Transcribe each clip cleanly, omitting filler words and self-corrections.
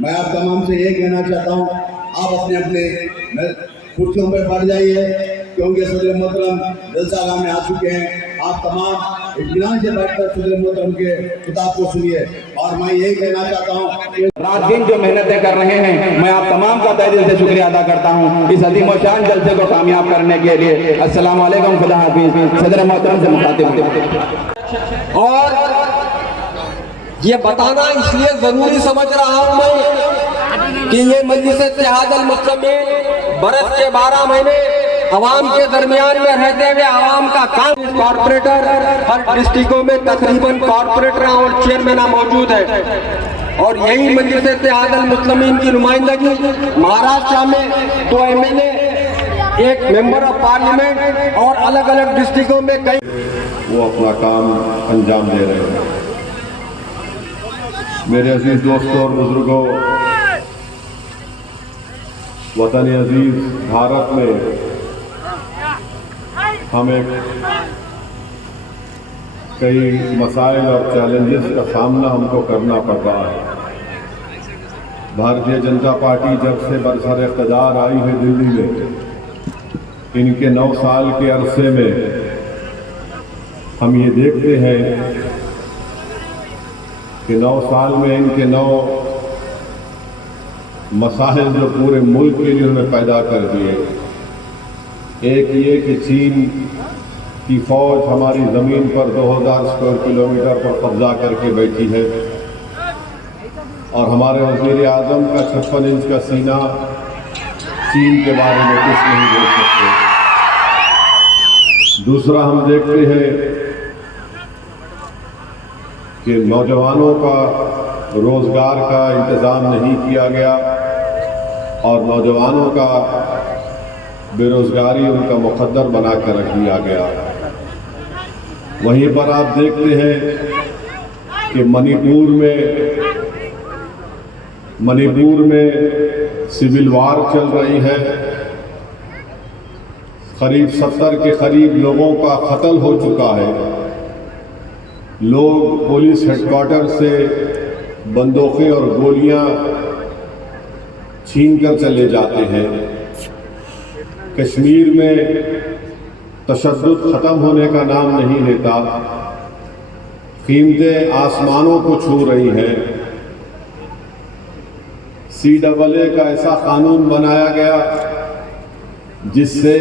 मैं आप तमाम से ये कहना चाहता हूँ, आप अपने अपने कुर्सियों पर बैठ जाइए, क्योंकि सदर मोहतरम जलसा गाह में आ चुके हैं। आप तमाम इत्मीनान से बैठकर सदर मोहतरम के खिताब को सुनिए। और मैं यही कहना चाहता हूँ कि रात दिन जो मेहनतें कर रहे हैं, मैं आप तमाम का तहे दिल से शुक्रिया अदा करता हूँ इस अजीम और शान जलसे को कामयाब करने के लिए। अस्सलाम वालेकुम, खुदा हाफिज। सदर मोहतरम से मुखातिब। और ये बताना इसलिए जरूरी समझ रहा हूं मैं कि ये मजलिस इत्तेहादुल मुस्लिमीन बरस के 12 महीने अवाम के दरमियान में रहते हुए अवाम का काम, कॉर्पोरेटर हर डिस्ट्रिक्टों में तकरीबन कॉर्पोरेटर और चेयरमैन मौजूद है। और यही मजलिस इत्तेहादुल मुस्लिमीन की नुमाइंदगी महाराष्ट्र में 2 MLA, एक मेंबर ऑफ पार्लियामेंट और अलग अलग डिस्ट्रिक्टों में कई वो अपना काम अंजाम दे रहे हैं। मेरे अजीज दोस्तों और बुजुर्गों, वतन अजीज भारत में हमें कई मसाइल और चैलेंजेस का सामना हमको करना पड़ रहा है। भारतीय जनता पार्टी जब से बरसर इक़्तिदार आई है दिल्ली में, इनके 9 साल के अरसे में हम ये देखते हैं कि 9 साल में इनके 9 मसाइल जो पूरे मुल्क के लिए उन्होंने पैदा कर दिए। एक ये कि चीन की फौज हमारी ज़मीन पर 2000 स्क्वायर किलोमीटर पर कब्जा करके बैठी है और हमारे वज़ीर आज़म का 56 इंच का सीना चीन के बारे में कुछ नहीं बोल सकते। दूसरा, हम देखते हैं कि नौजवानों का रोज़गार का इंतज़ाम नहीं किया गया और नौजवानों का बेरोज़गारी उनका मुकद्दर बना कर रख दिया गया। वहीं पर आप देखते हैं कि मणिपुर में सिविल वार चल रही है। करीब 70 के करीब लोगों का कत्ल हो चुका है। लोग पुलिस हेडक्वार्टर से बंदूकें और गोलियां छीन कर चले जाते हैं। कश्मीर में तशद्दुद ख़त्म होने का नाम नहीं लेता। कीमतें आसमानों को छू रही हैं। CAA का ऐसा कानून बनाया गया जिससे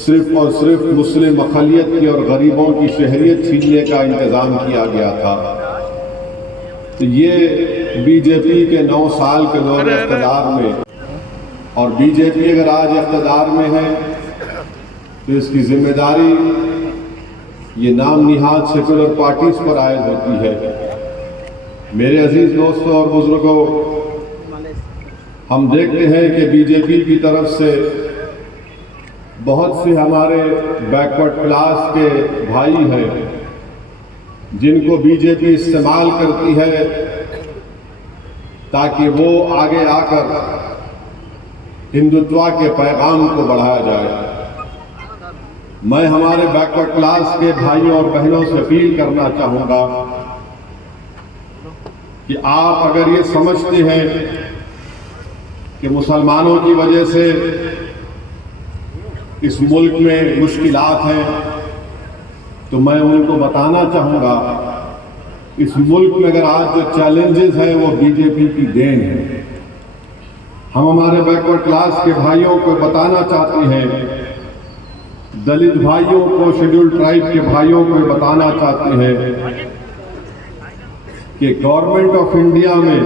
सिर्फ और सिर्फ मुस्लिम अक़लियत की और गरीबों की शहरियत छीनने का इंतज़ाम किया गया था। तो ये बीजेपी के 9 साल के दौर इक़्तिदार में, और बीजेपी अगर आज इक़्तिदार में है तो इसकी जिम्मेदारी ये नाम निहाद सेकुलर पार्टीज पर आयद होती है। मेरे अजीज दोस्तों और बुजुर्गों, हम देखते हैं कि बीजेपी की तरफ से बहुत से हमारे बैकवर्ड क्लास के भाई हैं जिनको बीजेपी इस्तेमाल करती है ताकि वो आगे आकर हिंदुत्व के पैगाम को बढ़ाया जाए। मैं हमारे बैकवर्ड क्लास के भाइयों और बहनों से अपील करना चाहूँगा कि आप अगर ये समझते हैं कि मुसलमानों की वजह से इस मुल्क में मुश्किलात हैं, तो मैं उनको बताना चाहूँगा इस मुल्क में अगर आज जो चैलेंजेस हैं वो बीजेपी की देन है। हम हमारे बैकवर्ड क्लास के भाइयों को बताना चाहते हैं, दलित भाइयों को, शेड्यूल्ड ट्राइब के भाइयों को बताना चाहते हैं कि गवर्नमेंट ऑफ इंडिया में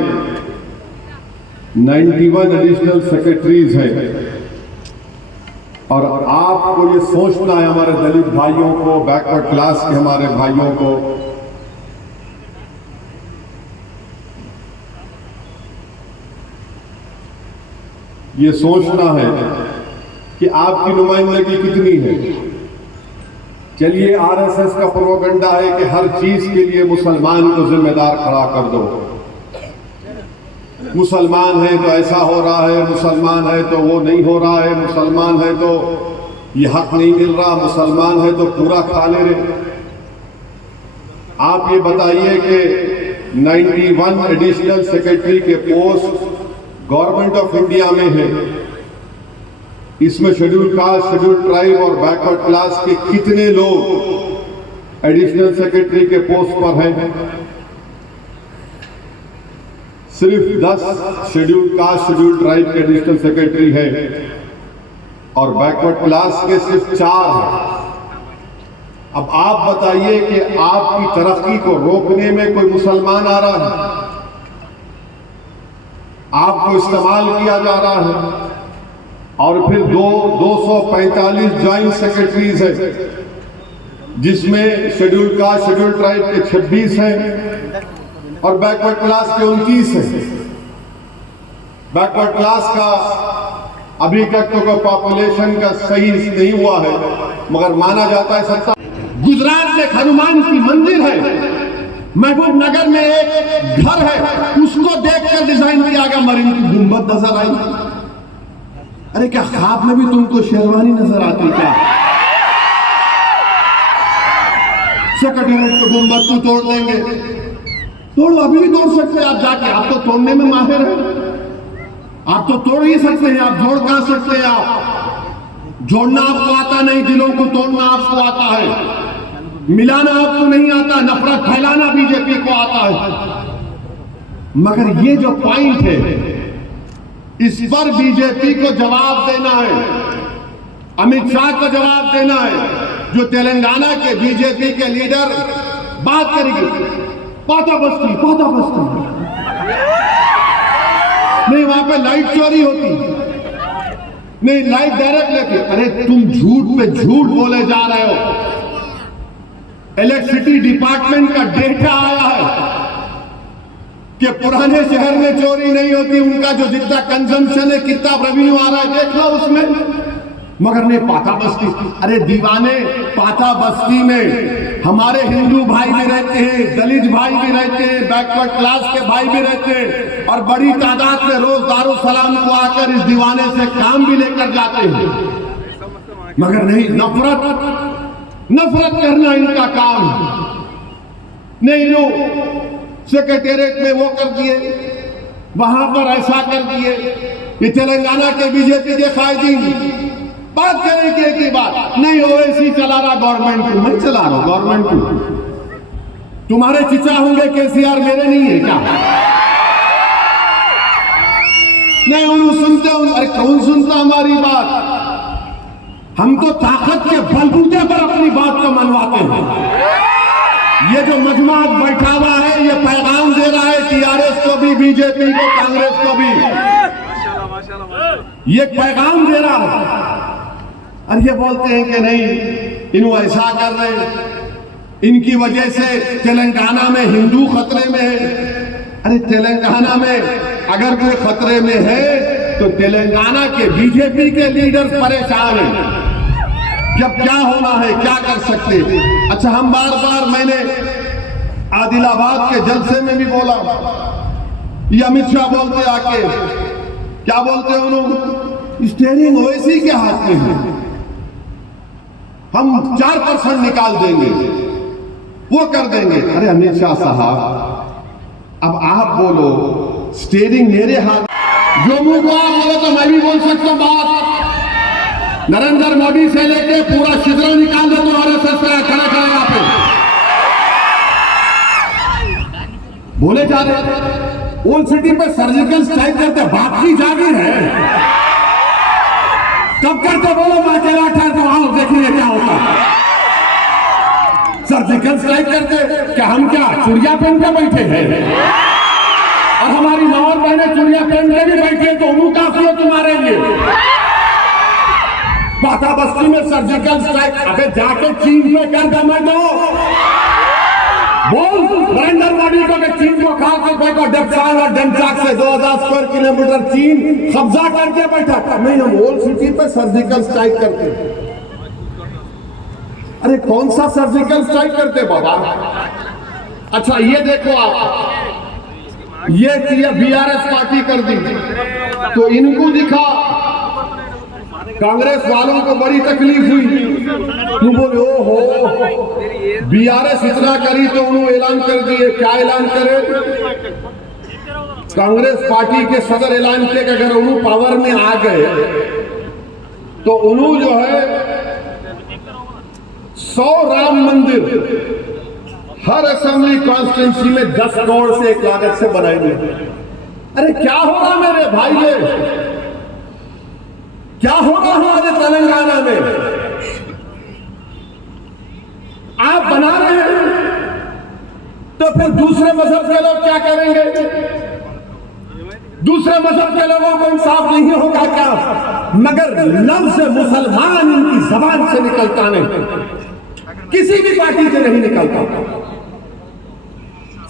91 एडिशनल सेक्रेटरीज हैं और आपको ये सोचना है, हमारे दलित भाइयों को, बैकवर्ड क्लास के हमारे भाइयों को, ये सोचना है कि आपकी नुमाइंदगी कितनी है। चलिए, आरएसएस का प्रोपेगेंडा है कि हर चीज के लिए मुसलमान को जिम्मेदार खड़ा कर दो। मुसलमान है तो ऐसा हो रहा है, मुसलमान है तो वो नहीं हो रहा है, मुसलमान है तो ये हक नहीं मिल रहा, मुसलमान है तो पूरा खा ले रहे। आप ये बताइए कि 91 एडिशनल सेक्रेटरी के पोस्ट गवर्नमेंट ऑफ इंडिया में है। इसमें शेड्यूल कास्ट, शेड्यूल ट्राइब और बैकवर्ड क्लास के कितने लोग एडिशनल सेक्रेटरी के पोस्ट पर हैं? सिर्फ 10 शेड्यूल कास्ट, शेड्यूल ट्राइब के एडिशनल सेक्रेटरी है और बैकवर्ड क्लास के सिर्फ 4 हैं। अब आप बताइए कि आपकी तरक्की को रोकने में कोई मुसलमान आ रहा है? आपको इस्तेमाल किया जा रहा है। और फिर 245 ज्वाइंट सेक्रेटरीज है, जिसमें शेड्यूल कास्ट, शेड्यूल ट्राइब के 26 हैं और बैकवर्ड क्लास के 29 हैं। बैकवर्ड क्लास का अभी तक तो पॉपुलेशन का सही नहीं हुआ है, मगर माना जाता है 70। गुजरात में हनुमान की मंदिर है, महबूब नगर में एक घर है, उसको देखकर डिजाइन किया गया मरीन की गुंबद नजर आई। अरे क्या ख्वाब में भी तुमको शेरवानी नजर आती क्या? सेक्रेटेरिएट को गुंबद को तोड़ देंगे, तोड़ो, अभी भी तोड़ सकते हैं आप जाके, आप तो तोड़ने में माहिर हैं, आप तो तोड़ ही सकते हैं, आप जोड़ कहां सकते हैं? आप जोड़ना आपको आता नहीं, दिलों को तोड़ना आपको आता है, मिलाना आपको नहीं आता, नफरत फैलाना बीजेपी को आता है। मगर ये जो पॉइंट है, इस पर बीजेपी को जवाब देना है, अमित शाह को जवाब देना है। जो तेलंगाना के बीजेपी के लीडर बात करेंगे पाता बस्ती नहीं, वहां पे लाइट चोरी होती नहीं, लाइट डायरेक्ट लेके, अरे तुम झूठ पे झूठ बोले जा रहे हो। इलेक्ट्रिसिटी डिपार्टमेंट का डेटा आया है कि पुराने शहर में चोरी नहीं होती, उनका जो जितना कंजम्पशन है, कितना रेवेन्यू आ रहा है, देख लो उसमें। मगर नहीं, पाता बस्ती, अरे दीवाने, पाता बस्ती में हमारे हिंदू भाई भी रहते हैं, दलित भाई भी रहते हैं, बैकवर्ड क्लास के भाई भी रहते हैं और बड़ी तादाद में रोज दारू सलाम को आकर इस दीवाने से काम भी लेकर जाते हैं। मगर नहीं, नफरत करना इनका काम नहीं। लो सेक्रेटेरिएट में वो कर दिए, वहां पर ऐसा कर दिए। ये तेलंगाना के बीजेपी के कायदीन बात करें कि एक ही बात नहीं, ओवैसी चला रहा गवर्नमेंट को, मैं चला रहा हूं गवर्नमेंट को। तुम्हारे चिचा होंगे केसीआर, मेरे नहीं है क्या? नहीं, उन्हें सुनते हो? अरे कौन सुनता हमारी बात? हम तो ताकत के बलबूते पर अपनी बात को मनवाते हैं। ये जो मजमा बैठा हुआ है, ये पैगाम दे रहा है टीआरएस को भी, बीजेपी को, कांग्रेस को भी, ये पैगाम दे रहा है। और ये बोलते हैं कि नहीं, इन्हों ऐसा कर रहे हैं, इनकी वजह से तेलंगाना में हिंदू खतरे में है। अरे तेलंगाना में अगर कोई खतरे में है तो तेलंगाना के बीजेपी के लीडर्स परेशान हैं। जब क्या होना है, क्या कर सकते? अच्छा, हम बार बार, मैंने आदिलाबाद के जलसे में भी बोला, ये अमित शाह बोलते आके, क्या बोलते हैं उन्होंने? स्टीयरिंग ओवैसी के हाथ में है, हम 4% निकाल देंगे, वो कर देंगे। अरे अमित शाह साहब, अब आप बोलो, स्टीयरिंग मेरे हाथ, जो मुंह को आप बोलो तो मैं भी बोल सकता हूं बात। नरेंद्र मोदी से लेके पूरा शिद्र निकाल दो तो आरएसएस का खड़ा खड़ा यहाँ पे बोले जा रहे। ओल्ड सिटी पे सर्जिकल स्ट्राइक करते, बाप की जागीर है, कब करते बोलो? मैं अकेला ठहर तो आओ देखिए क्या होता। सर्जिकल स्ट्राइक करते क्या? हम क्या चुड़िया पहन के बैठे हैं? और हमारी माँ और बहनें चुड़िया पहन के भी बैठी है, तो उन्होंने काफी हो तुम्हारे लिए। पाता बस्ती में सर्जिकल स्ट्राइक, अबे जाके चीन में कर दो, मैं दो बोल नरेंद्र मोदी को कि चीन को खा के कोई को डेप्सांग और डेमचाक से 2000 स्क्वायर किलोमीटर चीन कब्जा करके बैठा था। नहीं, हम ओल्ड सिटी पे सर्जिकल स्ट्राइक करते। अरे कौन सा सर्जिकल स्ट्राइक करते बाबा? अच्छा ये देखो आप, ये बीआरएस पार्टी कर दी तो इनको दिखा कांग्रेस वालों को बड़ी तकलीफ हुई। तू बोले ओ हो बीआरएस इतना करी तो उन्होंने ऐलान कर दिए। क्या ऐलान करे? कांग्रेस पार्टी के सदर ऐलान किए कि अगर उन्होंने पावर में आ गए तो उन्होंने जो है 100 राम मंदिर हर असेंबली कॉन्स्टिट्यूंसी में 10 करोड़ से 1 लागत से बनाएंगे। अरे क्या होगा मेरे भाई, क्या होगा हमारे तेलंगाना में? आप बना रहे हैं तो फिर दूसरे मजहब के लोग क्या करेंगे? दूसरे मजहब के लोगों को इंसाफ नहीं होगा क्या? मगर लफ्ज़ मुसलमान इनकी जबान से निकलता नहीं, किसी भी पार्टी से नहीं निकलता।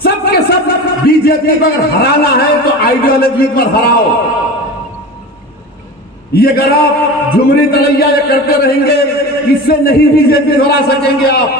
सबके सब बीजेपी को अगर हराना है तो आइडियोलॉजी पर हराओ। ये अगर आप झुमरी तलैया करते रहेंगे इससे नहीं बीजेपी हरा सकेंगे आप।